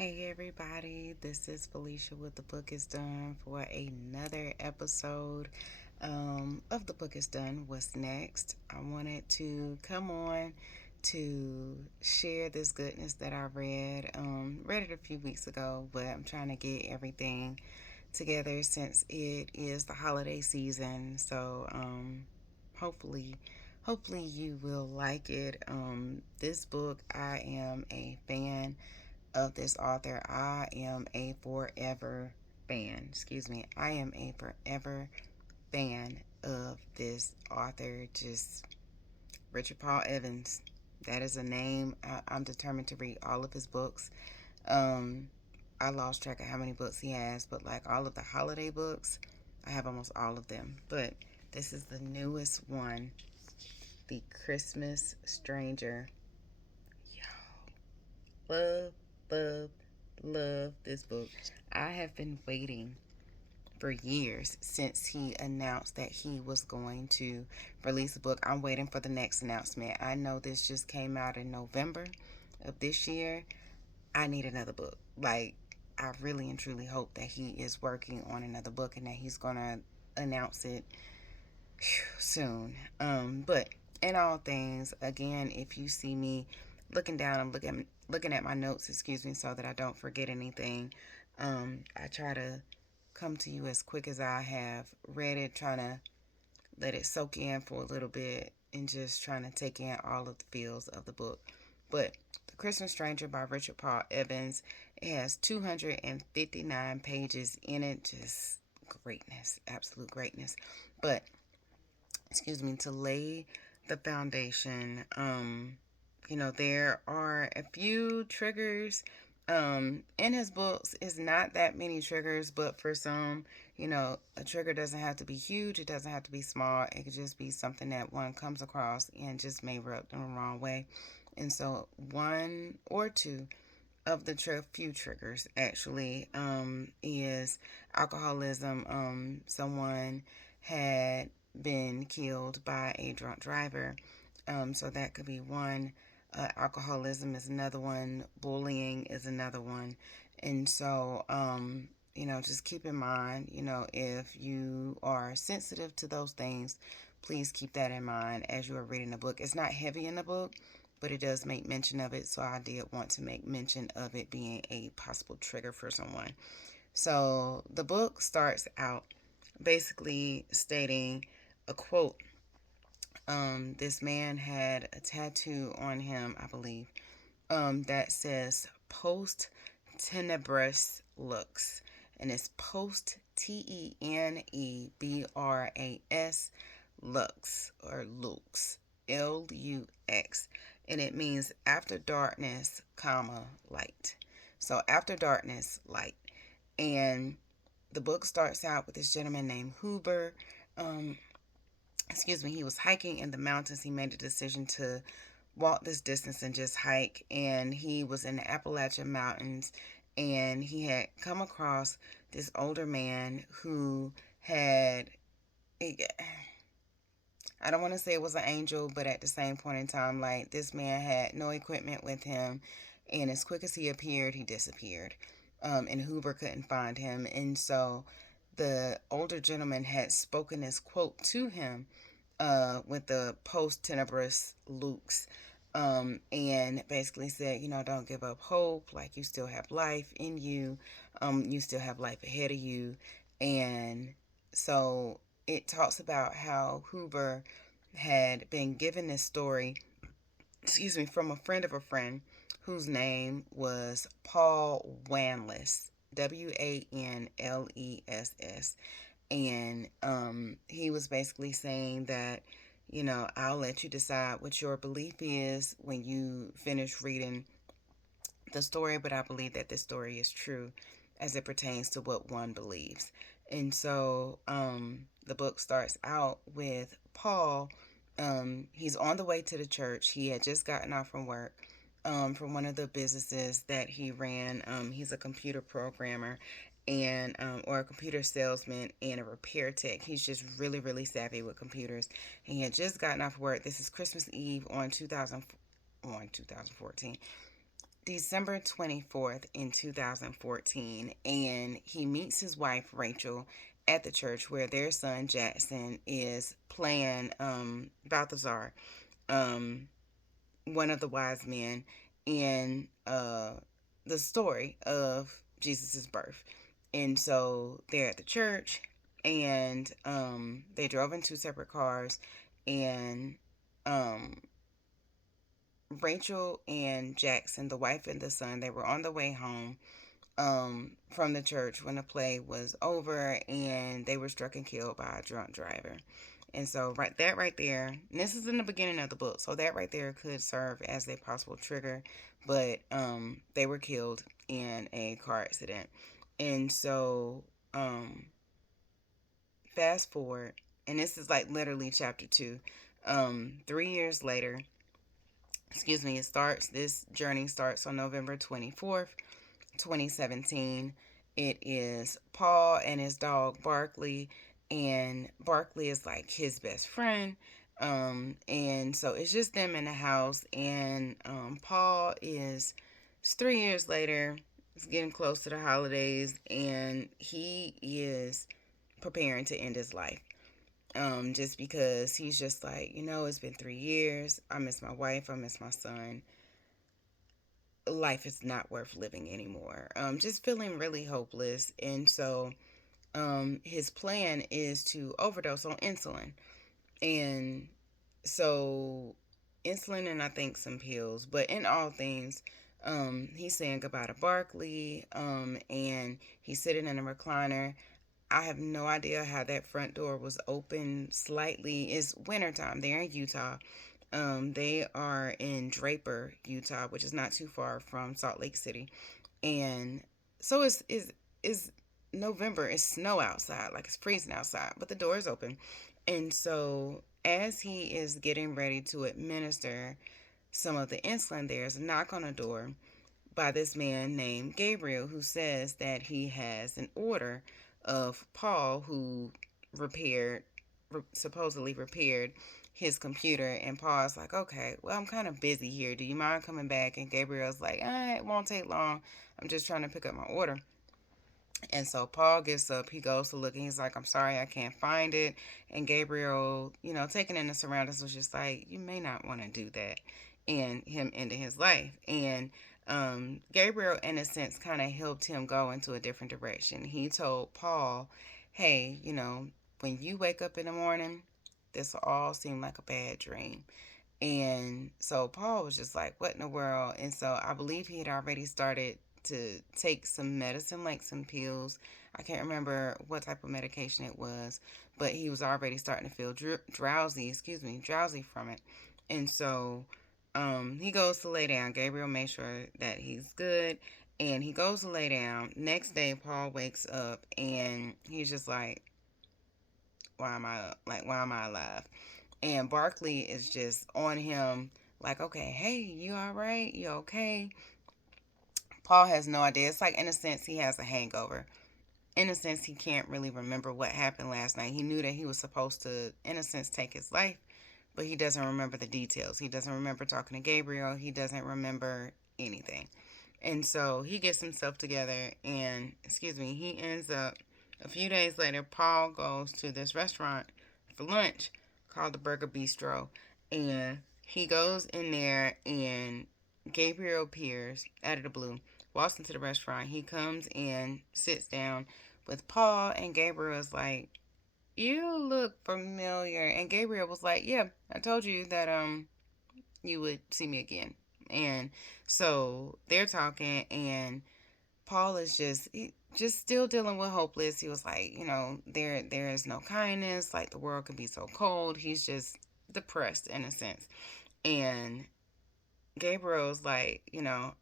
Hey everybody, this is Felicia with The Book is Done for another episode of The Book is Done. What's next? I wanted to come on to share this goodness that I read. Read it a few weeks ago, but I'm trying to get everything together since it is the holiday season. So hopefully, hopefully you will like it. This book, I am a fan of this author. I am a forever fan. Excuse me. I am a forever fan of this author. Just Richard Paul Evans. That is a name. I'm determined to read all of his books. Um, I lost track of how many books he has, but like all of the holiday books, I have almost all of them. But this is the newest one, The Christmas Stranger. Love, love, love this book. I have been waiting for years since he announced that he was going to release a book. I'm waiting for the next announcement. I know this just came out in November of this year. I need another book. Like, I really and truly hope that he is working on another book and that he's going to announce it soon. But in all things, again, if you see me looking down, I'm looking at my notes, excuse me, so that I don't forget anything. I try to come to you as quick as I have read it, trying to let it soak in for a little bit and just trying to take in all of the feels of the book. But The Christmas Stranger by Richard Paul Evans, it has 259 pages in it. Just greatness, absolute greatness. But excuse me, to lay the foundation, there are a few triggers. In his books is not that many triggers, but for some, a trigger doesn't have to be huge, it doesn't have to be small, it could just be something that one comes across and just may rub them the wrong way. And so one or two of the few triggers actually is alcoholism. Someone had been killed by a drunk driver. So that could be one. Alcoholism is another one. Bullying is another one. And so, just keep in mind, if you are sensitive to those things, please keep that in mind as you are reading the book. It's not heavy in the book, but it does make mention of it. So I did want to make mention of it being a possible trigger for someone. So the book starts out basically stating a quote. This man had a tattoo on him, I believe, that says post tenebris lux. And it's post TENEBRAS lux or lux. LUX. And it means after darkness, comma, light. So after darkness, light. And the book starts out with this gentleman named Huber. Um, he was hiking in the mountains. He made a decision to walk this distance and just hike. And he was in the Appalachian Mountains and he had come across this older man who had, I don't want to say it was an angel, but at the same point in time, like this man had no equipment with him. And as quick as he appeared, he disappeared. And Huber couldn't find him. And so the older gentleman had spoken this quote to him with the post tenebris lux, and basically said, don't give up hope. Like you still have life in you. You still have life ahead of you. And so it talks about how Huber had been given this story, from a friend of a friend whose name was Paul Wanless, Wanless. And he was basically saying that, I'll let you decide what your belief is when you finish reading the story, but I believe that this story is true as it pertains to what one believes. And so the book starts out with Paul. He's on the way to the church. He had just gotten off from work, from one of the businesses that he ran. He's a computer programmer and or a computer salesman and a repair tech. He's just really, really savvy with computers. And he had just gotten off work. This is Christmas Eve on 2014. December 24th in 2014, and he meets his wife Rachel at the church where their son Jackson is playing Balthazar, um, one of the wise men in the story of Jesus's birth. And so they're at the church, and they drove in two separate cars, and um, Rachel and Jackson, the wife and the son, they were on the way home from the church when the play was over, and they were struck and killed by a drunk driver. And so right there, and this is in the beginning of the book, so that right there could serve as a possible trigger, but they were killed in a car accident. And so fast forward, and this is like literally chapter 2. 3 years later, this journey starts on November 24th, 2017. It is Paul and his dog Barkley, and Barkley is like his best friend. And so it's just them in the house, and Paul is, it's 3 years later, it's getting close to the holidays, and he is preparing to end his life. Just because he's just like, it's been 3 years. I miss my wife. I miss my son. Life is not worth living anymore. Just feeling really hopeless. And so his plan is to overdose on insulin. And so insulin and I think some pills. But in all things, he's saying goodbye to Barkley. And he's sitting in a recliner. I have no idea how that front door was open slightly. It's wintertime. They're in Utah. They are in Draper, Utah, which is not too far from Salt Lake City. And so it's November. It's snow outside, like it's freezing outside, but the door is open. And so as he is getting ready to administer some of the insulin, there's a knock on the door by this man named Gabriel, who says that he has an order of Paul, who supposedly repaired his computer. And Paul's like, okay, well, I'm kind of busy here. Do you mind coming back? And Gabriel's like, it won't take long. I'm just trying to pick up my order. And so Paul gets up, he goes to look, and he's like, I'm sorry, I can't find it. And Gabriel, taking in the surroundings, was just like, you may not want to do that. And him ending his life. And Gabriel, in a sense, kind of helped him go into a different direction. He told Paul, hey, when you wake up in the morning, this will all seem like a bad dream. And so Paul was just like, what in the world? And so I believe he had already started to take some medicine, like some pills. I can't remember what type of medication it was, but he was already starting to feel drowsy from it. And so he goes to lay down. Gabriel makes sure that he's good, and he goes to lay down. Next day, Paul wakes up, and he's just like, why am I alive? And Barkley is just on him, like, okay, hey, you all right? You okay? Paul has no idea. It's like, in a sense, he has a hangover. In a sense, he can't really remember what happened last night. He knew that he was supposed to, in a sense, take his life, but he doesn't remember the details. He doesn't remember talking to Gabriel. He doesn't remember anything. And so he gets himself together, and, he ends up, a few days later, Paul goes to this restaurant for lunch called the Burger Bistro. And he goes in there, and Gabriel appears out of the blue, walks into the restaurant. He comes in, sits down with Paul, and Gabriel is like, you look familiar. And Gabriel was like, yeah, I told you that you would see me again. And so they're talking, and Paul is just still dealing with hopeless. He was like, there is no kindness. Like, the world can be so cold. He's just depressed in a sense. And Gabriel's like,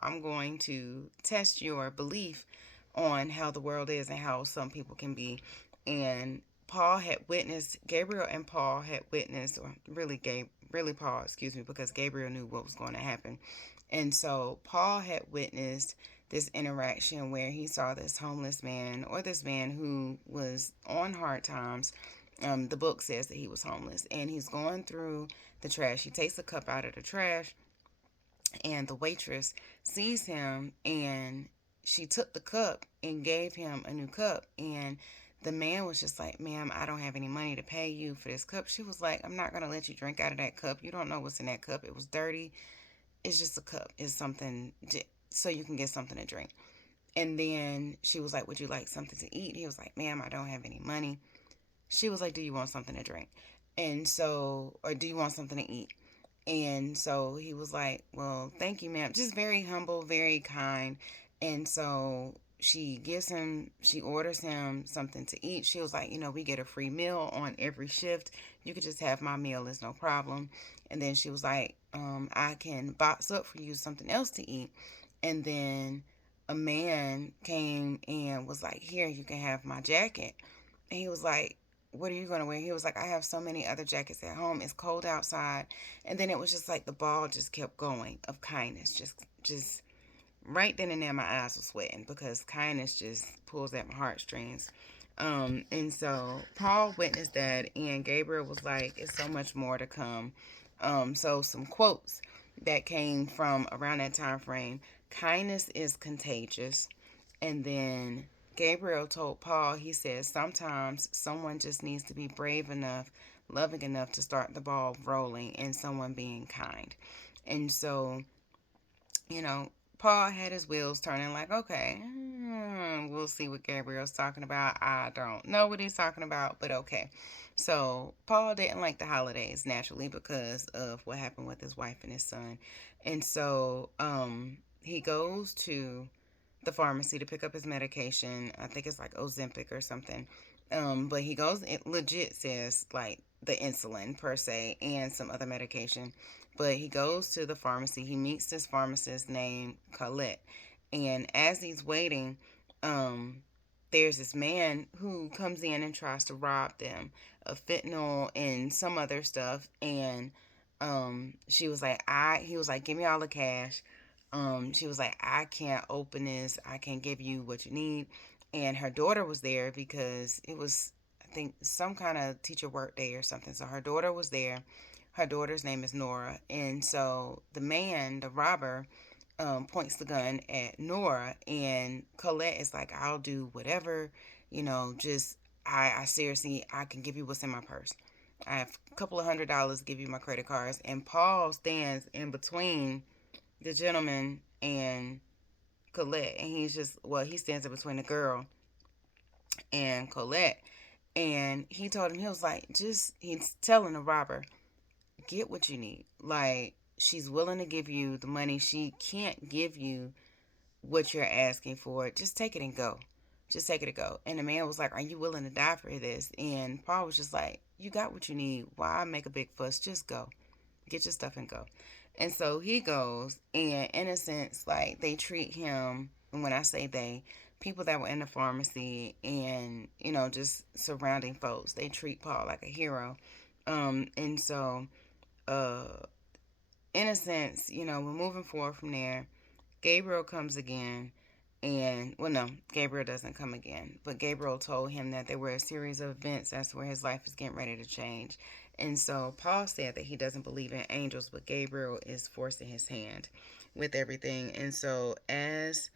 I'm going to test your belief on how the world is and how some people can be. And Gabriel and Paul had witnessed, or really Paul, because Gabriel knew what was going to happen. And so Paul had witnessed this interaction where he saw this homeless man, or this man who was on hard times. The book says that he was homeless, and he's going through the trash. He takes a cup out of the trash, And the waitress sees him, and she took the cup and gave him a new cup. And the man was just like, ma'am, I don't have any money to pay you for this cup. She was like, I'm not going to let you drink out of that cup. You don't know what's in that cup. It was dirty. It's just a cup. It's something so you can get something to drink. And then she was like, would you like something to eat? He was like, ma'am, I don't have any money. She was like, do you want something to drink? And so, or do you want something to eat? And so he was like, well, thank you, ma'am. Just very humble, very kind. And so she orders him something to eat. She was like, we get a free meal on every shift. You could just have my meal, it's no problem. And then she was like, I can box up for you something else to eat. And then a man came and was like, here, you can have my jacket. And he was like, what are you going to wear? He was like, I have so many other jackets at home. It's cold outside. And then it was just like the ball just kept going of kindness. Just right then and there, my eyes were sweating because kindness just pulls at my heartstrings. And so Paul witnessed that, and Gabriel was like, it's so much more to come. So some quotes that came from around that time frame: kindness is contagious. And then Gabriel told Paul, he says, sometimes someone just needs to be brave enough, loving enough to start the ball rolling, and someone being kind. And so, you know, Paul had his wheels turning like, okay, we'll see what Gabriel's talking about. I don't know what he's talking about, but okay. So Paul didn't like the holidays naturally because of what happened with his wife and his son. And so he goes to the pharmacy to pick up his medication. I think it's like Ozempic or something. But he goes, it legit says like the insulin per se and some other medication. But he goes to the pharmacy. He meets this pharmacist named Colette. And as he's waiting, um, there's this man who comes in and tries to rob them of fentanyl and some other stuff. And she was like, he was like, give me all the cash. She was like, I can't open this. I can't give you what you need. And her daughter was there because it was, I think, some kind of teacher work day or something. So her daughter was there. Her daughter's name is Nora. And so the man, the robber, points the gun at Nora. And Colette is like, I'll do whatever, just, I seriously, I can give you what's in my purse. I have a couple of $100 to give you my credit cards. And Paul stands in between the gentleman and Colette, and he stands in between the girl and Colette, and he told him, he was like, he's telling the robber, get what you need. Like, she's willing to give you the money. She can't give you what you're asking for. Just take it and go. Just take it and go. And the man was like, are you willing to die for this? And Paul was just like, you got what you need. Why make a big fuss? Just go. Get your stuff and go. And so he goes, and in a sense, like, they treat him, and when I say they, people that were in the pharmacy and, just surrounding folks, they treat Paul like a hero. And so, uh, in a sense, we're moving forward from there. Gabriel comes again, and, well, no, Gabriel doesn't come again, but Gabriel told him that there were a series of events as to where his life is getting ready to change. And so Paul said that he doesn't believe in angels, but Gabriel is forcing his hand with everything. And so as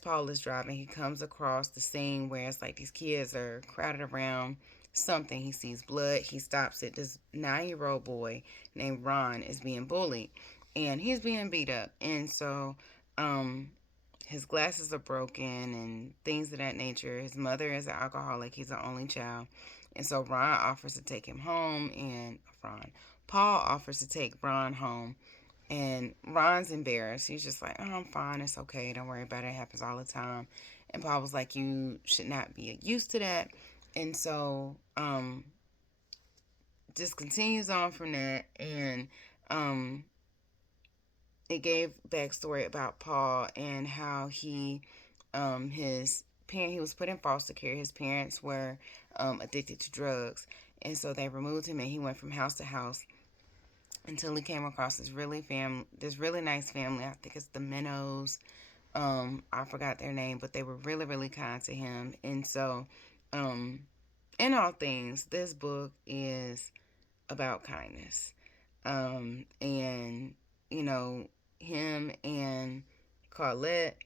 Paul is driving, he comes across the scene where it's like these kids are crowded around something. He sees blood. He stops it. This 9-year-old boy named Ron is being bullied, and he's being beat up. And so his glasses are broken and things of that nature. His mother is an alcoholic. He's an only child. And so Ron offers to take him home, and Paul offers to take Ron home. And Ron's embarrassed. He's just like, oh, I'm fine. It's okay. Don't worry about it. It happens all the time. And Paul was like, you should not be used to that. And so just continues on from that. And it gave backstory about Paul and how he was put in foster care. His parents were addicted to drugs. And so they removed him, and he went from house to house until he came across this really nice family. I think it's the Minnows. I forgot their name, but they were really, really kind to him. And so, in all things, this book is about kindness. And, you know, him and Colette.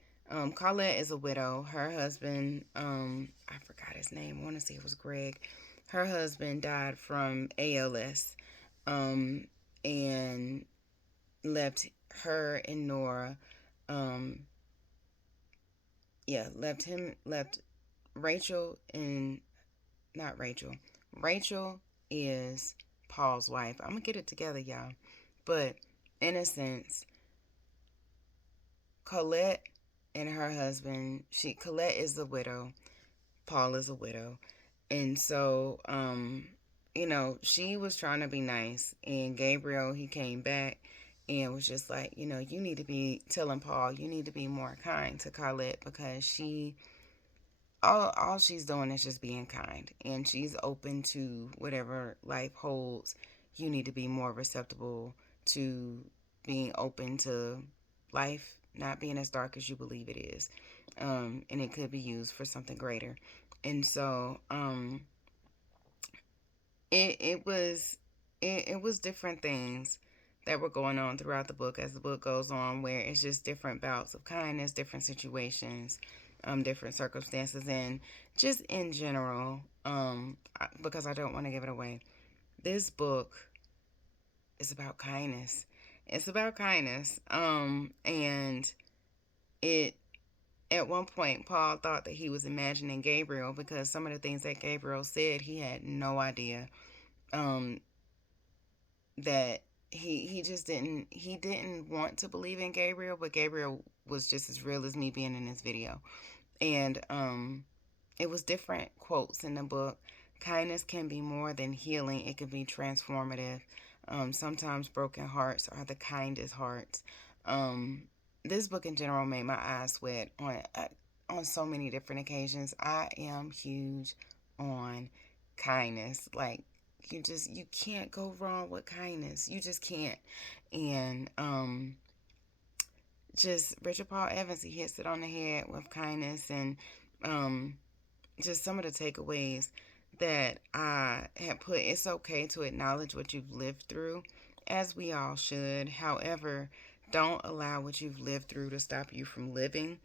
Colette is a widow. Her husband, I forgot his name. I want to say it was Greg. Her husband died from ALS, um, and left her and Nora. Um, left Rachel and not Rachel. Rachel is Paul's wife. I'm gonna get it together, y'all. But in a sense, Colette and her husband, Colette is a widow, Paul is a widow. And so, she was trying to be nice, and Gabriel, he came back and was just like, you need to be telling Paul, you need to be more kind to Colette, because all she's doing is just being kind, and she's open to whatever life holds. You need to be more receptible to being open to life not being as dark as you believe it is, and it could be used for something greater. And so it was different things that were going on throughout the book as the book goes on, where it's just different bouts of kindness, different situations, different circumstances, and just in general, because I don't want to give it away. This book is about kindness. It's about kindness, and it at one point Paul thought that he was imagining Gabriel, because some of the things that Gabriel said, he had no idea. Um, that he just didn't want to believe in Gabriel, but Gabriel was just as real as me being in this video. And it was different quotes in the book. Kindness can be more than healing, it can be transformative. Sometimes broken hearts are the kindest hearts. This book in general made my eyes sweat on so many different occasions. I am huge on kindness. Like, you can't go wrong with kindness. You just can't. And just Richard Paul Evans, he hits it on the head with kindness, and um just some of the takeaways that I have put. It's okay to acknowledge what you've lived through, as we all should. However, don't allow what you've lived through to stop you from living.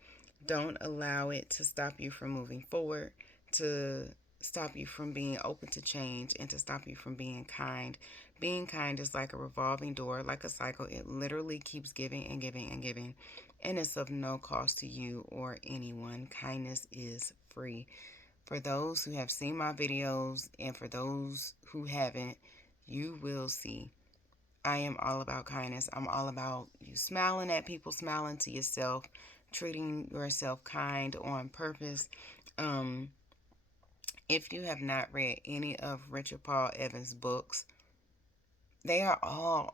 Don't allow it to stop you from moving forward, to stop you from being open to change, and to stop you from being kind. Being kind is like a revolving door, like a cycle. It literally keeps giving and giving and giving, and it's of no cost to you or anyone. Kindness is free. For those who have seen my videos, and for those who haven't, you will see. I am all about kindness. I'm all about you smiling at people, smiling to yourself, treating yourself kind on purpose. Um, if you have not read any of Richard Paul Evans' books, they are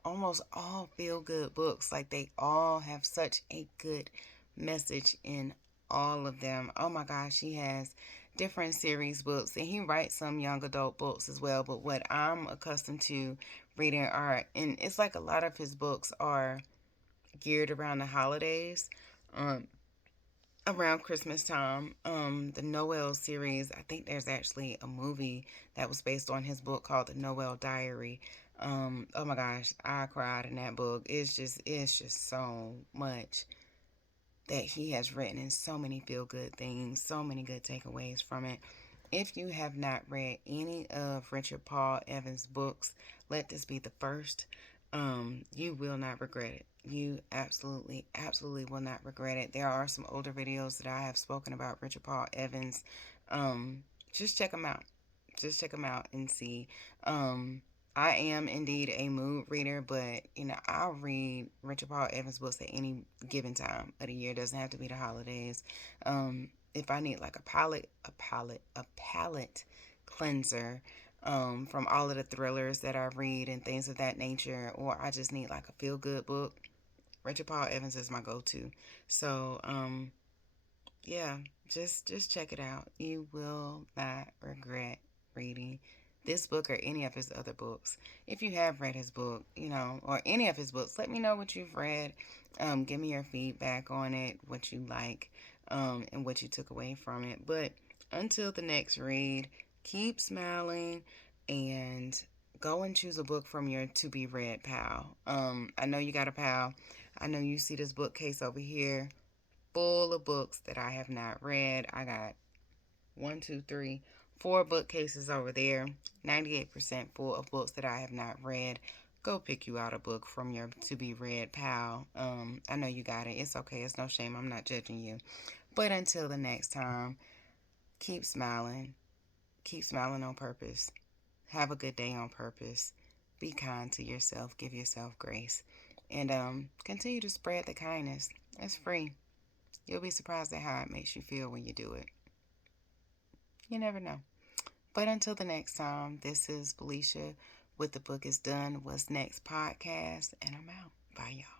almost all feel good books. Like, they all have such a good message in all of them. Oh my gosh, he has different series books, and he writes some young adult books as well. But what I'm accustomed to reading are, and it's like a lot of his books are geared around the holidays, um, around Christmas time. The Noel series, I think there's actually a movie that was based on his book called The Noel Diary. Oh my gosh, I cried in that book. It's just so much that he has written, and so many feel good things, so many good takeaways from it. If you have not read any of Richard Paul Evans' books, let this be the first. You will not regret it. You absolutely, absolutely will not regret it. There are some older videos that I have spoken about Richard Paul Evans. Just check them out. Just check them out and see. I am indeed a mood reader, but I'll read Richard Paul Evans books at any given time of the year. It doesn't have to be the holidays. If I need like a palate cleanser, from all of the thrillers that I read and things of that nature, or I just need like a feel good book, Richard Paul Evans is my go-to. So, yeah, just check it out. You will not regret reading this book or any of his other books. If you have read his book, or any of his books, let me know what you've read. Give me your feedback on it, what you like, and what you took away from it. But until the next read, keep smiling and go and choose a book from your to be read pile. I know you got a pile. I know you see this bookcase over here full of books that I have not read. I got 4 bookcases over there, 98% full of books that I have not read. Go pick you out a book from your to be read pile. I know you got it. It's okay. It's no shame. I'm not judging you. But until the next time, keep smiling. Keep smiling on purpose. Have a good day on purpose. Be kind to yourself. Give yourself grace. And continue to spread the kindness. It's free. You'll be surprised at how it makes you feel when you do it. You never know. But until the next time, this is Felicia with The Book Is Done, What's Next podcast, and I'm out. Bye, y'all.